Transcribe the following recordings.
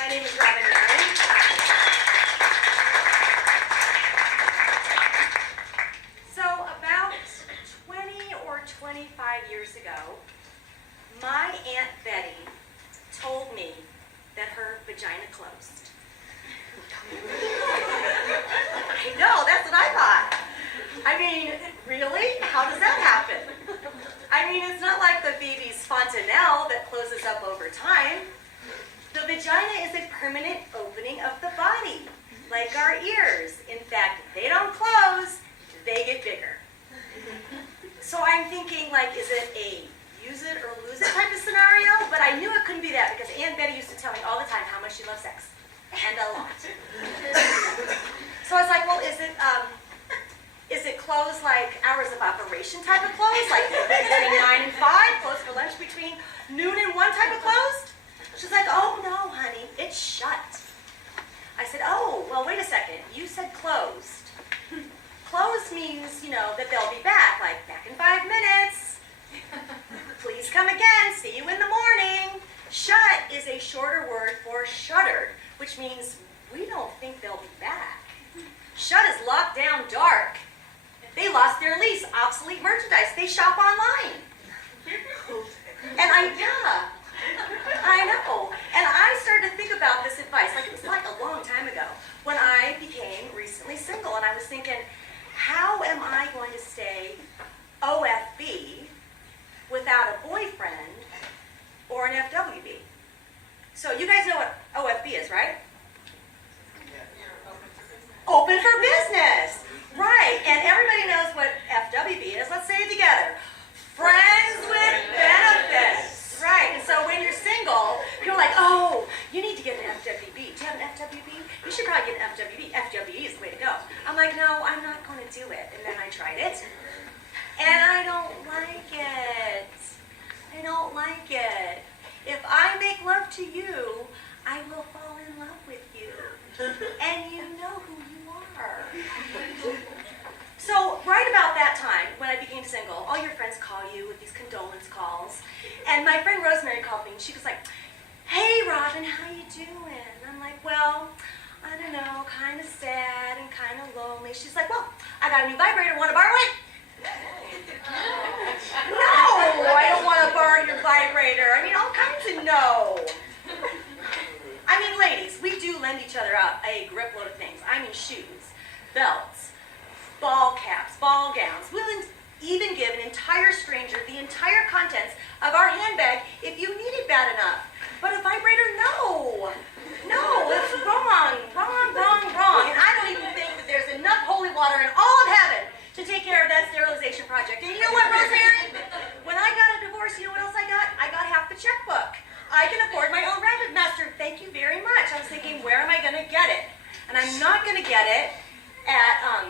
My name is Robyn Marin. So about 20 or 25 years ago, my Aunt Betty told me that her vagina closed. I know, that's what I thought. I mean, really? How does that happen? I mean, it's not like the baby's fontanelle that closes up over time. The vagina is a permanent opening of the body, like our ears. In fact, if they don't close, they get bigger. So I'm thinking, like, is it a use it or lose it type of scenario? But I knew it couldn't be that because Aunt Betty used to tell me all the time how much she loves sex. And a lot. So I was like, well, is it closed like hours of operation type of closed? Like between 9 and 5, closed for lunch between noon and 1 type of closed? She's like, oh no, honey, it's shut. I said, oh, well, wait a second. You said closed. Closed means, you know, that they'll be back, like back in 5 minutes. Please come again, see you in the morning. Shut is a shorter word for shuttered, which means we don't think they'll be back. Shut is locked down dark. They lost their lease, obsolete merchandise. They shop online. And I know. And I started to think about this advice, like it was like a long time ago, when I became recently single. And I was thinking, how am I going to stay OFB without a boyfriend or an FWB? So you guys know what OFB is, right? Open for business. Right, and everybody knows what FWB is. Let's say it together. Friends with benefits. Right, and so when you're single, people are like, oh, you need to get an FWB. Do you have an FWB? You should probably get an FWB. FWB is the way to go. I'm like, no, I'm not going to do it. And then I tried it, and I don't like it. I don't like it. If I make love to you, I will fall in love with you. And you know who you are. So right about that time, when I became single, all your friends call you with these condolence calls. And my friend Rosemary called me, and she was like, hey, Robyn, how you doing? And I'm like, well, I don't know, kind of sad and kind of lonely. She's like, well, I got a new vibrator. Want to borrow it? No, I don't want to borrow your vibrator. I mean, all kinds of no. I mean, ladies, we do lend each other out a grip load of things. I mean, shoes, belts, ball caps, ball gowns. We'll even give an entire stranger the entire contents of our handbag if you need it bad enough. But a vibrator, no. No, it's wrong. And I don't even think that there's enough holy water in all of heaven to take care of that sterilization project. And you know what, Rosemary? When I got a divorce, you know what else I got? I got half the checkbook. I can afford my own rabbit master. Thank you very much. I was thinking, where am I going to get it? And I'm not going to get it at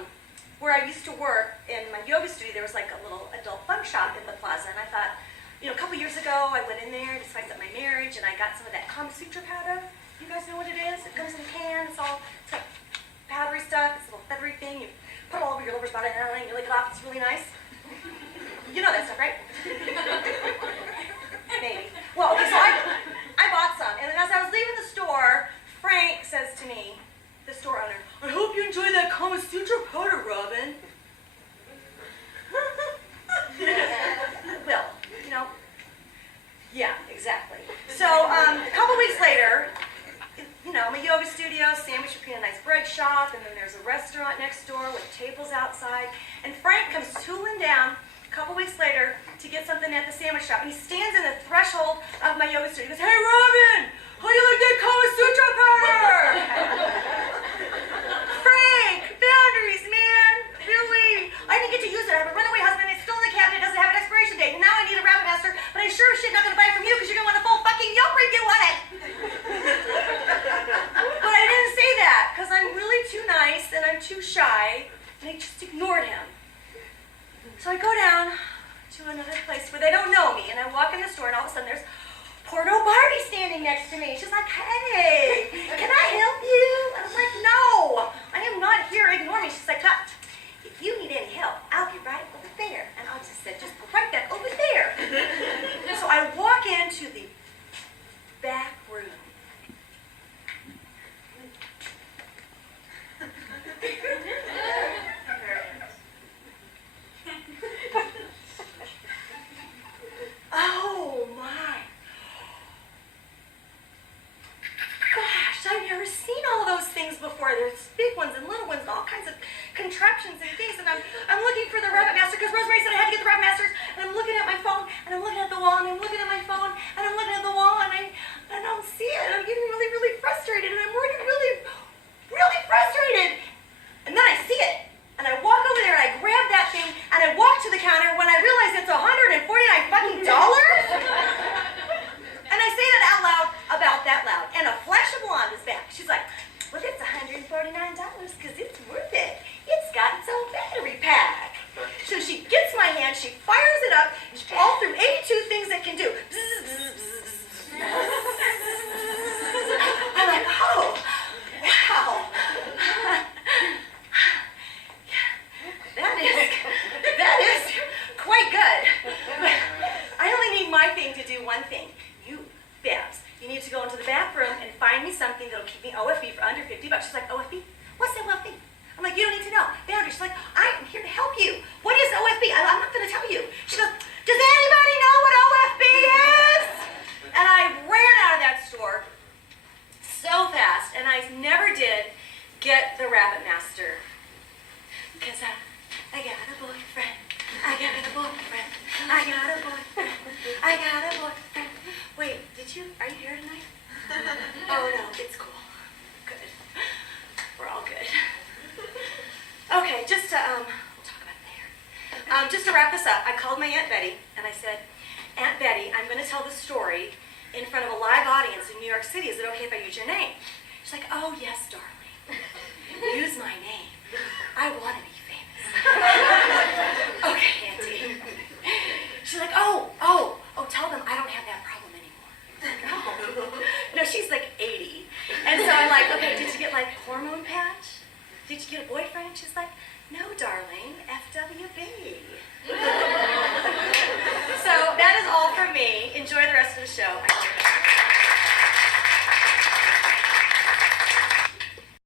where I used to work in my yoga studio. There was like a little adult fun shop in the plaza. And I thought, you know, a couple years ago, I went in there to spice up my marriage, and I got some of that Kama Sutra powder. You guys know what it is? It comes in a can. It's like powdery stuff. It's a little feathery thing. You put it all over your lower body and you lick it off. It's really nice. You know that stuff, right? Maybe. Well, okay, so I bought some, and as I was leaving the store, Frank says to me, the store owner, I hope you enjoy that Kama Sutra powder, Robyn. Well, you know, yeah, exactly. So a couple weeks later, you know, my yoga studio, sandwiched between a nice bread shop, and then there's a restaurant next door with tables outside, and Frank comes tooling down a couple weeks later to get something at the sandwich shop, and he stands in the threshold of my yoga studio. He goes, hey, Robyn, how do you like that Kama Sutra powder? Frank, boundaries, man, really. I didn't get to use it. I have a runaway husband, it's still in the cabinet, it doesn't have an expiration date, and now I need a rabbit master, but I sure as shit not going to buy it from you because you're going to want a full fucking Yelp review on it. But I didn't say that because I'm really too nice and I'm too shy, and I just ignored him. So I go down to another place where they don't know me, and I walk in the store, and all of a sudden there's Porno Barbie standing next to me. She's like, hey, can I help you? I was like, no, I am not here. Ignore me. She's like, if you need any help, I'll be right over there. And I just said, just go right back over there. So I walk into the back room. there's big ones and little ones and all kinds of contraptions and things. And I'm looking for the Rabbit Master because Rosemary said I had to get the Rabbit Masters. And I'm looking at my phone and I'm looking at the wall and I'm looking at my phone and I'm looking at the wall and I don't see it. And I'm getting really, really frustrated and I'm really, really, really frustrated. And then I see it. And I walk over there and I grab that thing and I walk to the counter when I realize it's $149 fucking dollars. And I say that out loud, about that loud. And a flash of blonde is back. She's like, well, it's $149 because it's worth it. It's got its own battery pack. So she gets my hand, she fires it up, all through 82 things it can do. I'm like, oh, wow. That is quite good. But I only need my thing to do one thing. You, Babs, you need to go into the bathroom and find me something that'll keep me OFB for under $50. She's like, OFB? What's OFB? I'm like, you don't need to know. Boundary. She's like, I'm here to help you. What is OFB? I'm not going to tell you. She goes, does anybody know what OFB is? And I ran out of that store so fast, and I never did get the Rabbit Master. Because I got a boyfriend. I got a boyfriend. I got a boyfriend. I got a boyfriend. Wait, are you here tonight? Oh no, it's cool. Good. We're all good. Okay, just to, we'll talk about it later. Just to wrap this up, I called my Aunt Betty and I said, Aunt Betty, I'm going to tell the story in front of a live audience in New York City. Is it okay if I use your name? She's like, oh yes, darling. Use my name. I want to be famous. Okay, Auntie. She's like, oh, tell them I don't have that problem anymore. No, she's like 80. And so I'm like, okay, did you get like hormone patch? Did you get a boyfriend? She's like, no, darling, FWB. So that is all from me. Enjoy the rest of the show.